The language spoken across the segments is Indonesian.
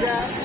Koja.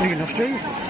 Are you enough trees.